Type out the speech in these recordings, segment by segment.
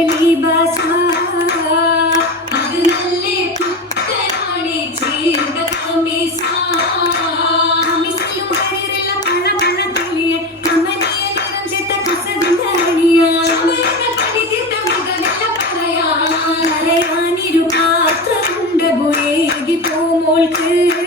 നൽകി ഭാഷ അത് നല്ല പുത്തനാണ് ചെയ്ത കമീസ പോമോൾക്ക്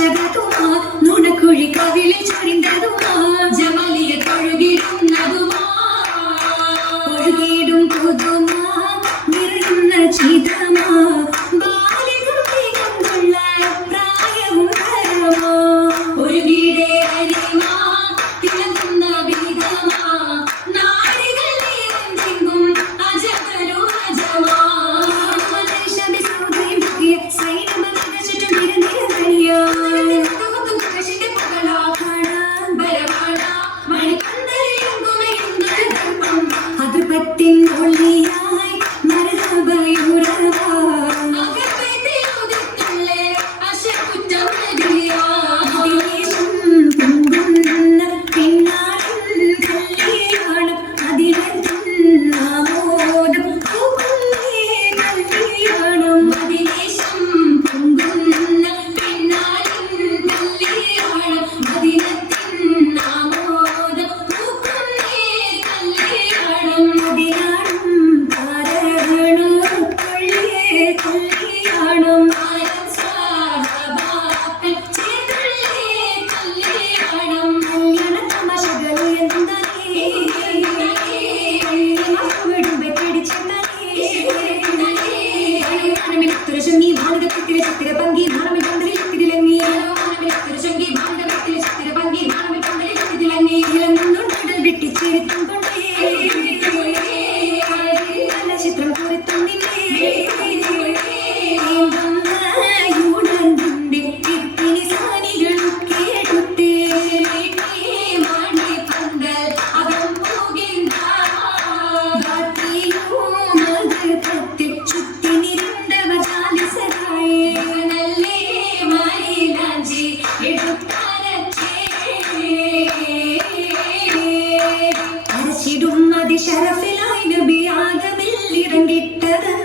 I don't know. Thank you. കണ്ടിട്ടത്